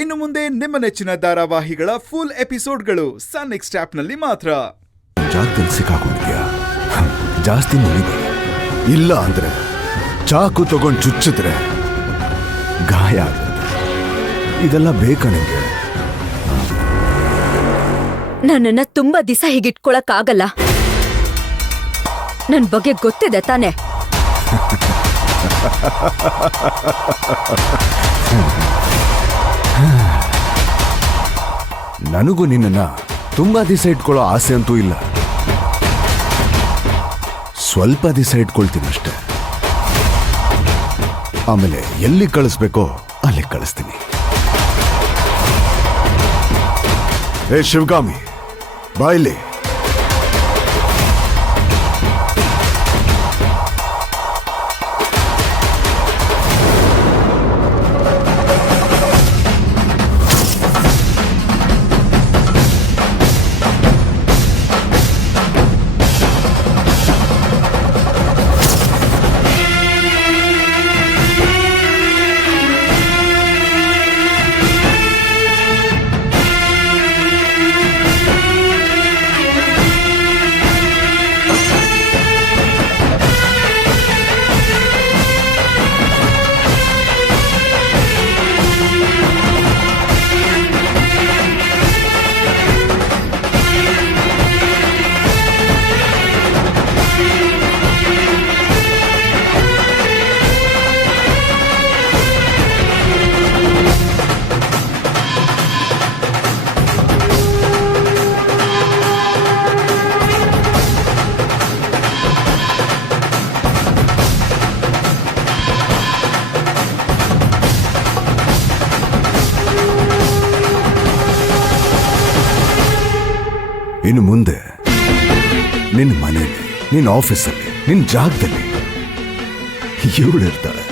ಇನ್ನು ಮುಂದೆ ನಿಮ್ಮ ನೆಚ್ಚಿನ ಧಾರಾವಾಹಿಗಳ ಫುಲ್ ಎಪಿಸೋಡ್ಗಳು ಸನ್ ನೆಕ್ಸ್ಟ್ ಆಪ್ನಲ್ಲಿ ಮಾತ್ರ. ಜಾಗದಲ್ಲಿ ಸಿಕ್ಕಾಕೊಂಡಿದ್ಯಾ? ಜಾಸ್ತಿ ನುಲಿಬೇಡ. ಇಲ್ಲ ಅಂದ್ರೆ ಚಾಕು ತಗೊಂಡು ಚುಚ್ಚಿದ್ರೆ ಗಾಯ ಆಗುತ್ತೆ. ಇದೆಲ್ಲ ಬೇಕಾ ನಿಂಗೆ? ನನ್ನನ್ನ ತುಂಬಾ ದಿವಸ ಹೀಗಿಟ್ಕೊಳಕ್ಕಾಗಲ್ಲ. ನನ್ ಬಗ್ಗೆ ಗೊತ್ತಿದೆ ತಾನೆ. ನನಗೂ ನಿನ್ನನ್ನ ತುಂಬಾ ದಿವಸ ಇಟ್ಕೊಳ್ಳೋ ಆಸೆ ಅಂತೂ ಇಲ್ಲ. ಸ್ವಲ್ಪ ದಿವಸ ಇಟ್ಕೊಳ್ತೀನಿ ಅಷ್ಟೆ. ಆಮೇಲೆ ಎಲ್ಲಿ ಕಳಿಸ್ಬೇಕೋ ಅಲ್ಲಿ ಕಳಿಸ್ತೀನಿ. ಏ ಶಿವಗಾಮಿ, ಬಾಯ್ಲಿ. ಇನ್ನು ಮುಂದೆ ನಿನ್ನ ಮನೆಯಲ್ಲಿ, ನಿನ್ನ ಆಫೀಸಲ್ಲಿ, ನಿನ್ನ ಜಾಗದಲ್ಲಿ ಇವಳಿರ್ತಾಳೆ.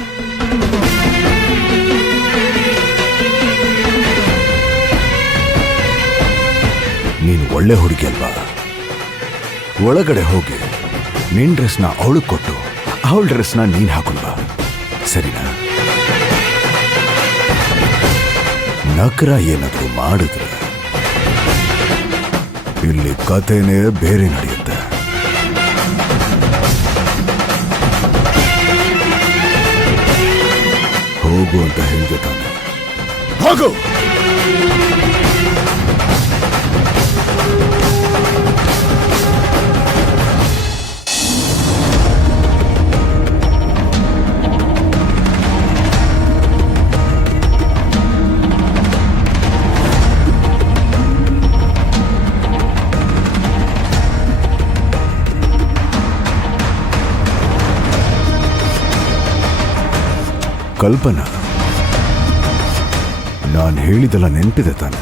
ನೀನು ಒಳ್ಳೆ ಹುಡುಗಿ ಅಲ್ವಾ? ಒಳಗಡೆ ಹೋಗಿ ನಿನ್ನ ಡ್ರೆಸ್ನ ಅವಳು ಕೊಟ್ಟು ಅವಳ ಡ್ರೆಸ್ನ ನೀನು ಹಾಕೊಂಡ್ಬಾ, ಸರಿನಾ? ನಕರ ಏನಾದರೂ ಮಾಡಿದ್ರೆ ಇಲ್ಲಿ ಕಥೆನೇ ಬೇರೆ ನಡೆಯುತ್ತೆ. ಹೋಗು ಅಂತ ಹೇಳಿದೆ ತಾನೆ, ಹೋಗು. ಕಲ್ಪನಾ, ನಾನು ಹೇಳಿದೆಲ್ಲ ನೆನಪಿದೆ ತಾನೆ?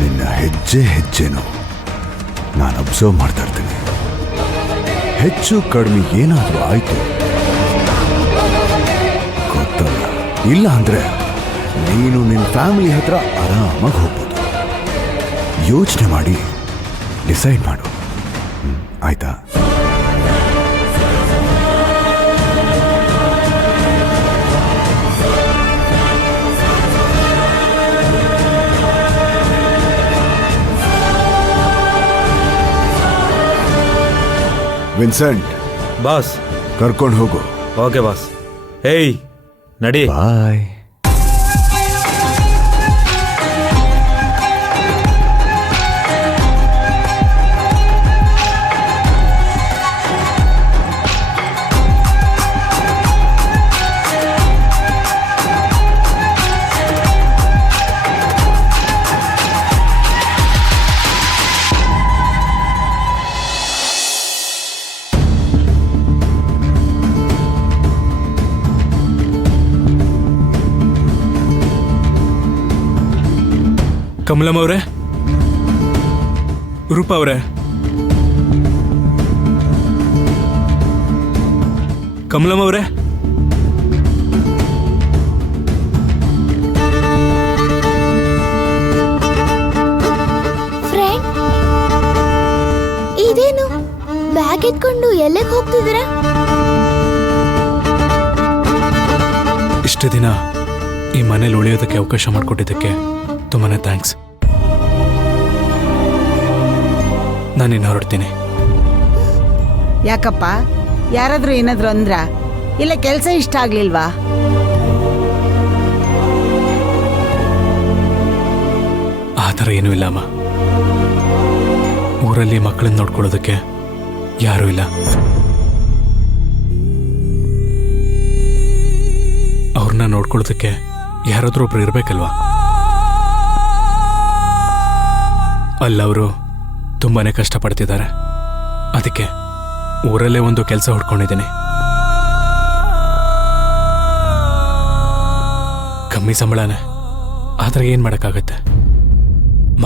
ನಿನ್ನ ಹೆಜ್ಜೆ ಹೆಜ್ಜೆನೂ ನಾನು ಅಬ್ಸರ್ವ್ ಮಾಡ್ತಾ ಇರ್ತೀನಿ. ಹೆಚ್ಚು ಕಡಿಮೆ ಏನಾದರೂ ಆಯ್ತು ಗೊತ್ತಲ್ಲ. ಇಲ್ಲ ಅಂದ್ರೆ ನೀನು ನಿನ್ನ ಫ್ಯಾಮಿಲಿ ಹತ್ರ ಆರಾಮಾಗಿ ಹೋಗ್ಬೋದು. ಯೋಚನೆ ಮಾಡಿ ಡಿಸೈಡ್ ಮಾಡು, ಆಯ್ತಾ? ವಿನ್ಸೆಂಟ್ ಬಾಸ್, ಕರ್ಕೊಂಡು ಹೋಗು. Okay boss. ಏಯ್ ನಡಿ. ಬಾಯ್. ಕಮಲಂ ಅವರೇ, ರೂಪ ಅವರೇ, ಕಮಲಂ ಅವರೇ, ಫ್ರೆಂಡ್, ಇದೇನು ಬ್ಯಾಗ್ ಎತ್ಕೊಂಡು ಎಲ್ಲಿಗೆ ಹೋಗ್ತಿದ್ದೀರಾ? ಇಷ್ಟು ದಿನ ಈ ಮನೇಲಿ ಉಳಿಯೋದಕ್ಕೆ ಅವಕಾಶ ಮಾಡಿಕೊಟ್ಟಿದ್ದಕ್ಕೆ ತುಂಬಾನೇ ಥ್ಯಾಂಕ್ಸ್. ನಾನಿನ್ನು ಹೊರಡ್ತೀನಿ. ಯಾಕಪ್ಪ, ಯಾರಾದ್ರೂ ಏನಾದ್ರು ಅಂದ್ರ? ಇಲ್ಲ ಕೆಲಸ ಇಷ್ಟ ಆಗ್ಲಿಲ್ವಾ? ಆ ಥರ ಏನೂ ಇಲ್ಲ ಅಮ್ಮ. ಊರಲ್ಲಿ ಮಕ್ಕಳನ್ನ ನೋಡ್ಕೊಳ್ಳೋದಕ್ಕೆ ಯಾರೂ ಇಲ್ಲ. ಅವ್ರನ್ನ ನೋಡ್ಕೊಳ್ಳೋದಕ್ಕೆ ಯಾರಾದ್ರೂ ಒಬ್ರು ಇರ್ಬೇಕಲ್ವಾ? ಅಲ್ಲವರು ತುಂಬಾನೇ ಕಷ್ಟಪಡ್ತಿದ್ದಾರೆ. ಅದಕ್ಕೆ ಊರಲ್ಲೇ ಒಂದು ಕೆಲಸ ಹುಡ್ಕೊಂಡಿದ್ದೀನಿ. ಕಮ್ಮಿ ಸಂಬಳನೇ, ಆದ್ರೆ ಏನ್ ಮಾಡಕ್ಕಾಗತ್ತೆ?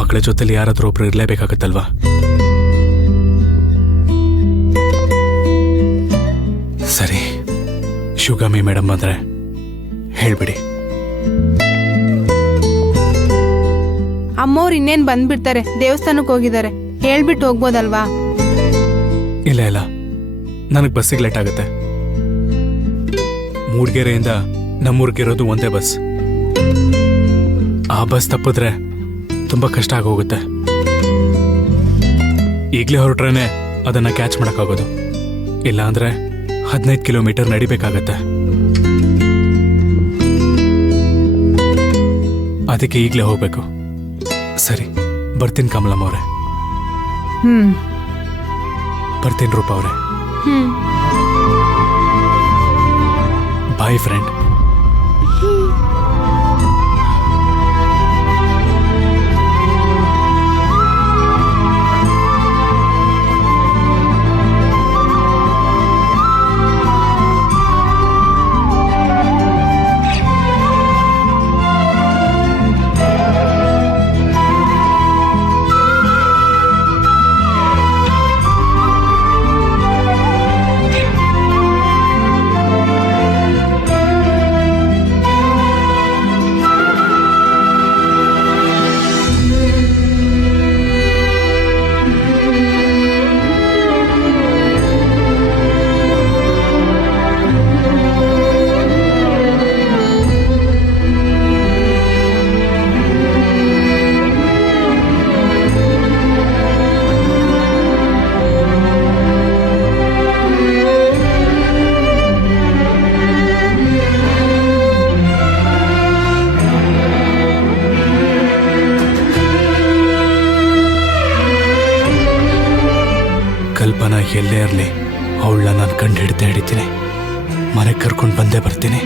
ಮಕ್ಕಳ ಜೊತೆಲಿ ಯಾರಾದ್ರೂ ಒಬ್ರು ಇರ್ಲೇಬೇಕಾಗತ್ತಲ್ವಾ? ಸರಿ, ಶಿವಗಾಮಿ ಮೇಡಮ್ ಬಂದ್ರೆ ಹೇಳ್ಬಿಡಿ. ಅಮ್ಮವ್ರು ಇನ್ನೇನ್ ಬಂದ್ಬಿಡ್ತಾರೆ, ದೇವಸ್ಥಾನಕ್ಕೆ ಹೋಗಿದ್ದಾರೆ, ಹೇಳ್ಬಿಟ್ಟು ಹೋಗ್ಬೋದಲ್ವಾ? ಇಲ್ಲ ಇಲ್ಲ, ನನಗೆ ಬಸ್ಸಿಗೆ ಲೇಟ್ ಆಗುತ್ತೆ. ಮೂಡ್ಗೆರೆಯಿಂದ ನಮ್ಮೂರ್ಗಿರೋದು ಒಂದೇ ಬಸ್. ಆ ಬಸ್ ತಪ್ಪಿದ್ರೆ ತುಂಬಾ ಕಷ್ಟ ಆಗೋಗುತ್ತೆ. ಈಗಲೇ ಹೊರಟ್ರೇನೆ ಅದನ್ನ ಕ್ಯಾಚ್ ಮಾಡಕ್ಕಾಗೋದು. ಇಲ್ಲ ಅಂದ್ರೆ 15 ಕಿಲೋಮೀಟರ್ ನಡಿಬೇಕಾಗತ್ತೆ. ಅದಕ್ಕೆ ಈಗಲೇ ಹೋಗ್ಬೇಕು. ಸರಿ, ಬರ್ತೀನಿ ಕಮಲಮ್ಮ ಅವರೇ. ಬರ್ತೀನಿ ರೂಪ ಅವರೇ. Boy friend. ಕಲ್ಪನಾ ಎಲ್ಲೇ ಇರಲಿ, ಅವಳನ್ನ ನಾನು ಕಂಡು ಹಿಡಿತೀನಿ. ಮನೆಗೆ ಕರ್ಕೊಂಡು ಬಂದೇ ಬರ್ತೀನಿ.